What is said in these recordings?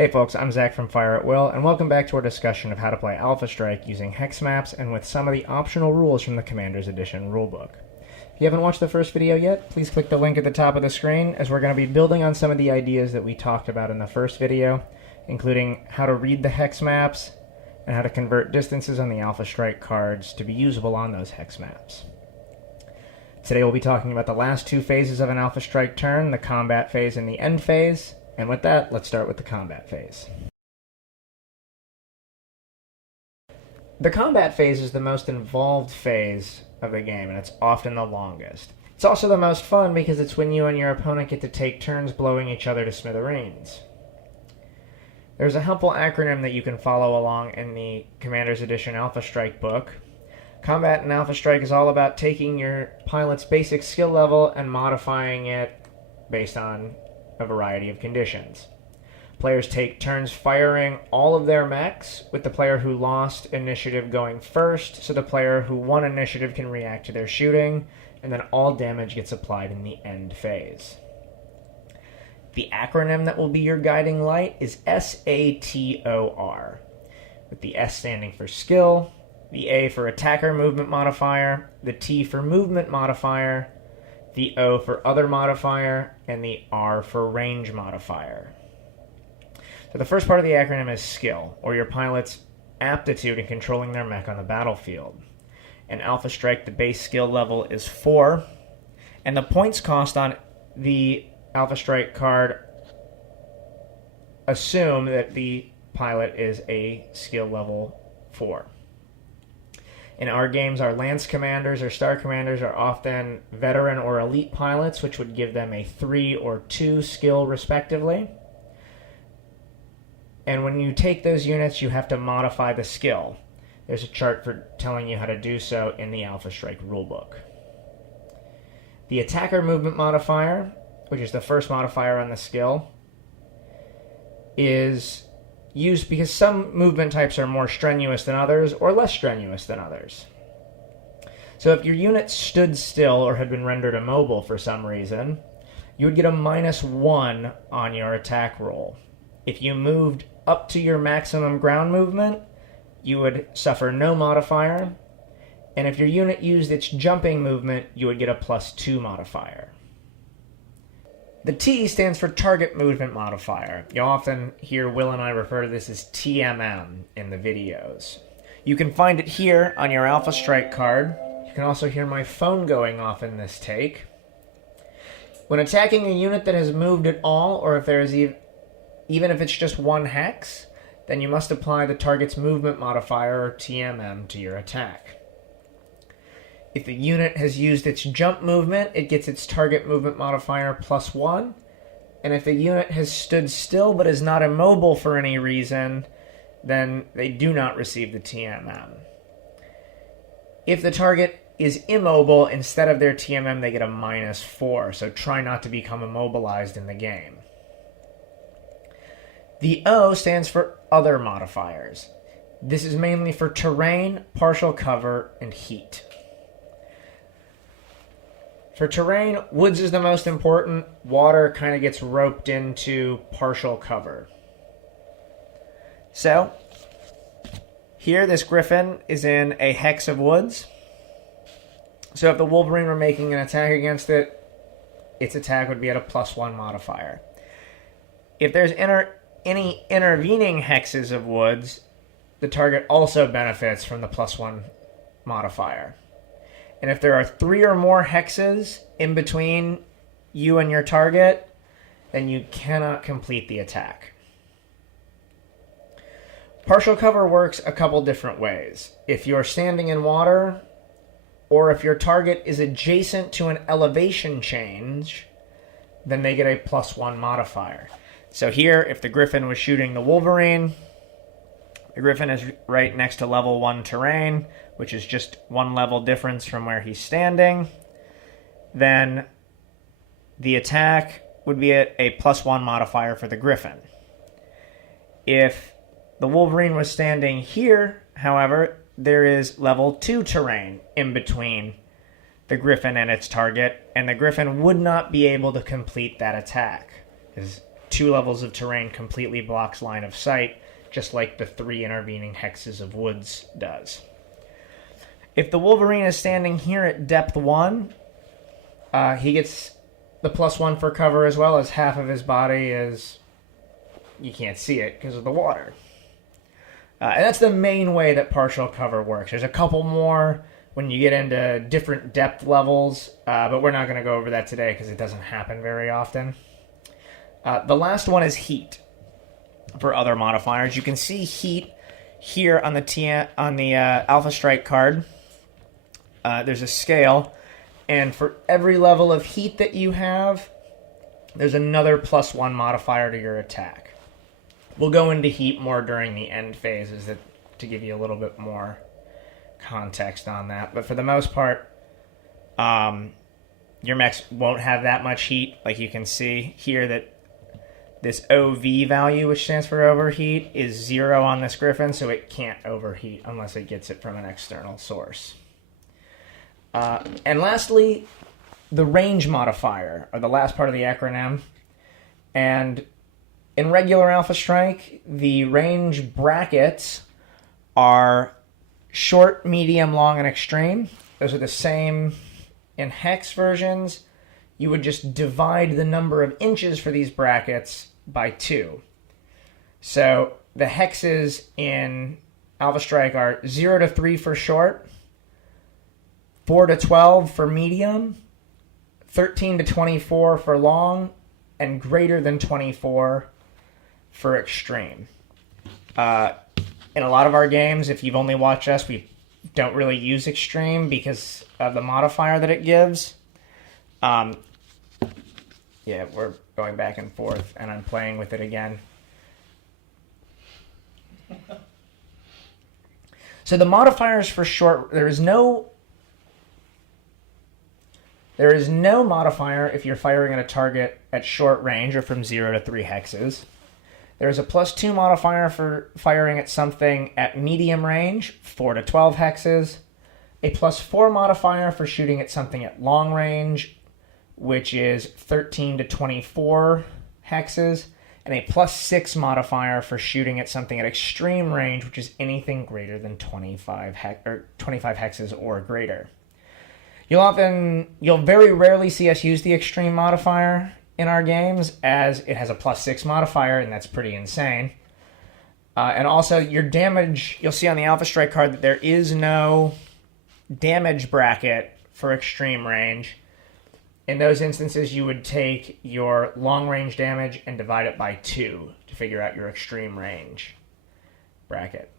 Hey folks, I'm Zach from Fire at Will, and welcome back to our discussion of how to play Alpha Strike using hex maps and with some of the optional rules from the Commander's Edition rulebook. If you haven't watched the first video yet, please click the link at the top of the screen, as we're going to be building on some of the ideas that we talked about in the first video, including how to read the hex maps and how to convert distances on the Alpha Strike cards to be usable on those hex maps. Today we'll be talking about the last two phases of an Alpha Strike turn, the combat phase and the end phase. And with that, let's start with the combat phase. The combat phase is the most involved phase of the game, and it's often the longest. It's also the most fun because it's when you and your opponent get to take turns blowing each other to smithereens. There's a helpful acronym that you can follow along in the Commander's Edition Alpha Strike book. Combat in Alpha Strike is all about taking your pilot's basic skill level and modifying it based on a variety of conditions. Players take turns firing all of their mechs, with the player who lost initiative going first, so the player who won initiative can react to their shooting, and then all damage gets applied in the end phase. The acronym that will be your guiding light is SATOR, with the S standing for skill, the A for attacker movement modifier, the T for movement modifier, the O for other modifier, and the R for range modifier. So the first part of the acronym is skill, or your pilot's aptitude in controlling their mech on the battlefield. In Alpha Strike, the base skill level is 4, and the points cost on the Alpha Strike card assume that the pilot is a skill level 4. In our games, our Lance Commanders or Star Commanders are often veteran or elite pilots, which would give them a 3 or 2 skill respectively. And when you take those units, you have to modify the skill. There's a chart for telling you how to do so in the Alpha Strike rulebook. The attacker movement modifier, which is the first modifier on the skill, is used because some movement types are more strenuous than others or less strenuous than others. So if your unit stood still or had been rendered immobile for some reason, you would get a -1 on your attack roll. If you moved up to your maximum ground movement, you would suffer no modifier, and if your unit used its jumping movement, you would get a +2 modifier. The T stands for Target Movement Modifier. You'll often hear Will and I refer to this as TMM in the videos. You can find it here on your Alpha Strike card. You can also hear my phone going off in this take. When attacking a unit that has moved at all, or if there is even if it's just one hex, then you must apply the target's movement modifier, or TMM, to your attack. If the unit has used its jump movement, it gets its target movement modifier +1. And if the unit has stood still but is not immobile for any reason, then they do not receive the TMM. If the target is immobile, instead of their TMM, they get a -4. So try not to become immobilized in the game. The O stands for other modifiers. This is mainly for terrain, partial cover, and heat. For terrain, woods is the most important. Water kind of gets roped into partial cover. So, here this griffin is in a hex of woods. So if the Wolverine were making an attack against it, its attack would be at a +1 modifier. If there's any intervening hexes of woods, the target also benefits from the +1 modifier. And if there are 3 or more hexes in between you and your target, then you cannot complete the attack. Partial cover works a couple different ways. If you're standing in water, or if your target is adjacent to an elevation change, then they get a +1 modifier. So here, if the Griffin was shooting the Wolverine, the Griffin is right next to level 1 terrain, which is just 1 level difference from where he's standing. Then the attack would be at a +1 modifier for the Griffin. If the Wolverine was standing here, however, there is level 2 terrain in between the Griffin and its target, and the Griffin would not be able to complete that attack, because 2 levels of terrain completely blocks line of sight, just like the 3 intervening hexes of woods does. If the Wolverine is standing here at depth 1, he gets the +1 for cover, as well as half of his body is, you can't see it because of the water. And that's the main way that partial cover works. There's a couple more when you get into different depth levels, but we're not going to go over that today because it doesn't happen very often. The last one is heat for other modifiers. You can see heat here on the Alpha Strike card. There's a scale, and for every level of heat that you have, there's another +1 modifier to your attack. We'll go into heat more during the end phases to give you a little bit more context on that. But for the most part, your mechs won't have that much heat. Like you can see here that this OV value, which stands for overheat, is 0 on this Griffin, so it can't overheat unless it gets it from an external source. And lastly, the range modifier, or the last part of the acronym. And in regular Alpha Strike, the range brackets are short, medium, long, and extreme. Those are the same in Hex versions. You would just divide the number of inches for these brackets by 2. So the hexes in Alpha Strike are 0 to 3 for short, 4 to 12 for medium, 13 to 24 for long, and greater than 24 for extreme. In a lot of our games, if you've only watched us, we don't really use extreme because of the modifier that it gives. Yeah, we're going back and forth, and I'm playing with it again. So the modifiers for short, there is no modifier if you're firing at a target at short range or from 0 to 3 hexes. There's a +2 modifier for firing at something at medium range, 4 to 12 hexes. A +4 modifier for shooting at something at long range, which is 13 to 24 hexes. And a +6 modifier for shooting at something at extreme range, which is anything greater than 25 hexes or greater. You'll very rarely see us use the extreme modifier in our games, as it has a +6 modifier, and that's pretty insane. And also, your damage, you'll see on the Alpha Strike card that there is no damage bracket for extreme range. In those instances, you would take your long range damage and divide it by 2 to figure out your extreme range bracket.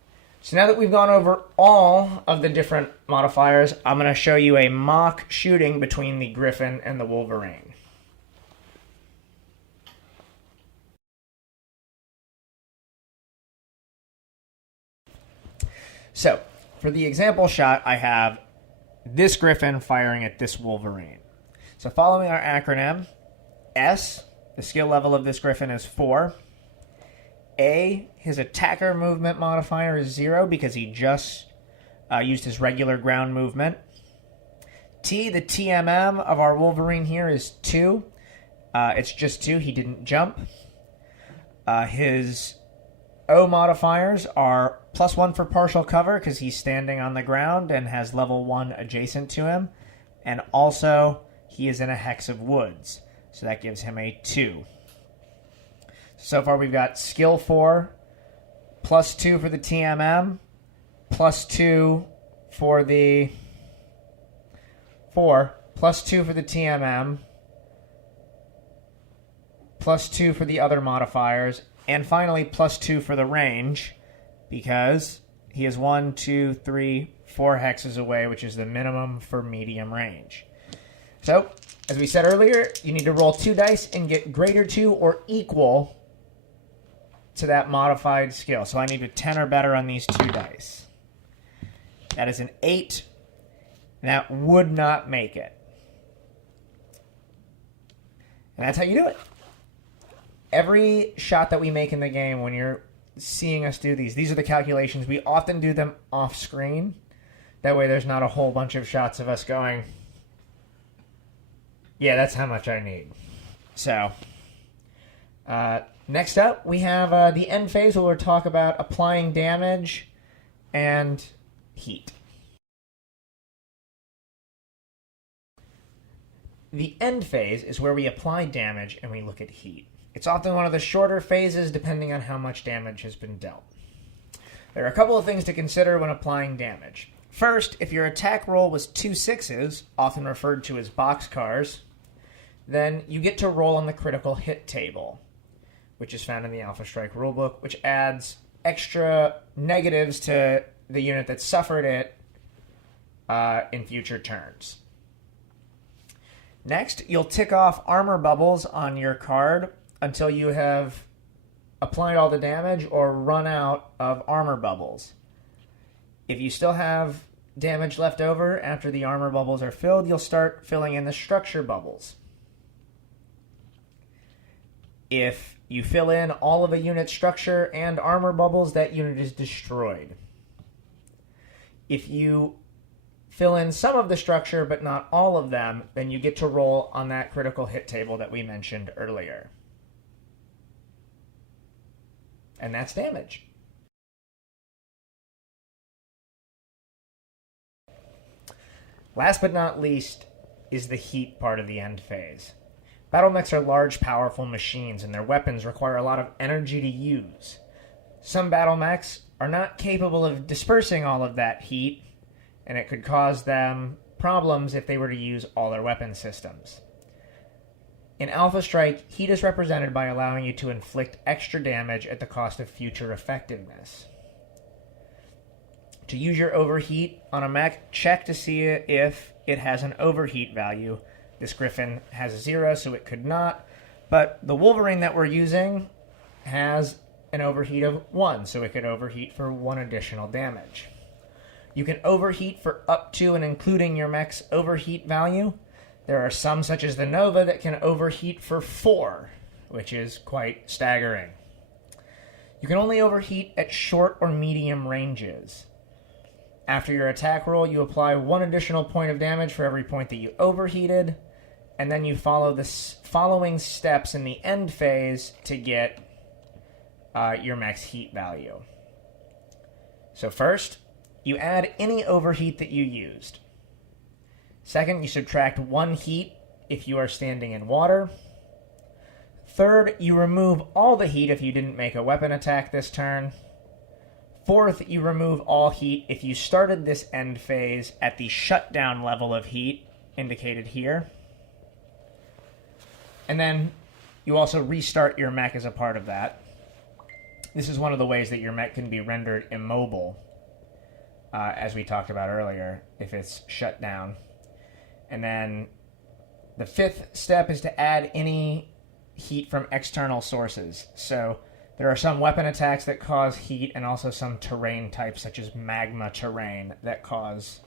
So now that we've gone over all of the different modifiers, I'm going to show you a mock shooting between the Griffin and the Wolverine. So, for the example shot, I have this Griffin firing at this Wolverine. So following our acronym, S, the skill level of this Griffin is 4. A, his attacker movement modifier is 0 because he just used his regular ground movement. T, the TMM of our Wolverine here is 2. It's just 2, he didn't jump. His O modifiers are +1 for partial cover because he's standing on the ground and has level 1 adjacent to him. And also, he is in a hex of woods, so that gives him a 2. So far we've got skill 4, +2 for the TMM, +2 for the 4, +2 for the TMM, +2 for the other modifiers, and finally +2 for the range, because he has 1, 2, 3, 4 hexes away, which is the minimum for medium range. So, as we said earlier, you need to roll 2 dice and get greater to or equal to that modified skill. So I need a 10 or better on these 2 dice. That is an 8. That would not make it. And that's how you do it. Every shot that we make in the game, when you're seeing us do these are the calculations. We often do them off screen. That way there's not a whole bunch of shots of us going, yeah, that's how much I need. So, next up, we have the end phase where we'll talk about applying damage and heat. The end phase is where we apply damage and we look at heat. It's often one of the shorter phases depending on how much damage has been dealt. There are a couple of things to consider when applying damage. First, if your attack roll was 2 6s, often referred to as boxcars, then you get to roll on the critical hit table, which is found in the Alpha Strike rulebook, which adds extra negatives to the unit that suffered it in future turns. Next, you'll tick off armor bubbles on your card until you have applied all the damage or run out of armor bubbles. If you still have damage left over after the armor bubbles are filled, you'll start filling in the structure bubbles. If you fill in all of a unit's structure and armor bubbles, that unit is destroyed. If you fill in some of the structure but not all of them, then you get to roll on that critical hit table that we mentioned earlier. And that's damage. Last but not least is the heat part of the end phase. Battle mechs are large, powerful machines, and their weapons require a lot of energy to use. Some battle mechs are not capable of dispersing all of that heat, and it could cause them problems if they were to use all their weapon systems. In Alpha Strike, heat is represented by allowing you to inflict extra damage at the cost of future effectiveness. To use your overheat on a mech, check to see if it has an overheat value. This Griffin has 0, so it could not, but the Wolverine that we're using has an overheat of 1, so it could overheat for 1 additional damage. You can overheat for up to and including your mech's overheat value. There are some, such as the Nova, that can overheat for 4, which is quite staggering. You can only overheat at short or medium ranges. After your attack roll, you apply 1 additional point of damage for every point that you overheated, and then you follow the following steps in the end phase to get your max heat value. So first, you add any overheat that you used. Second, you subtract 1 heat if you are standing in water. Third, you remove all the heat if you didn't make a weapon attack this turn. Fourth, you remove all heat if you started this end phase at the shutdown level of heat, indicated here. And then you also restart your mech as a part of that. This is one of the ways that your mech can be rendered immobile, as we talked about earlier, if it's shut down. And then the 5th step is to add any heat from external sources. So there are some weapon attacks that cause heat, and also some terrain types, such as magma terrain, that cause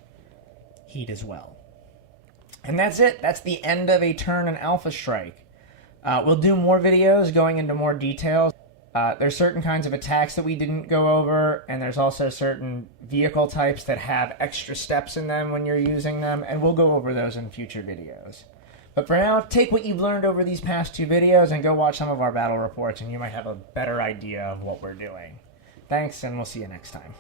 heat as well. And that's it. That's the end of a turn in Alpha Strike. We'll do more videos going into more details. There's certain kinds of attacks that we didn't go over, and there's also certain vehicle types that have extra steps in them when you're using them, and we'll go over those in future videos. But for now, take what you've learned over these past 2 videos and go watch some of our battle reports, and you might have a better idea of what we're doing. Thanks, and we'll see you next time.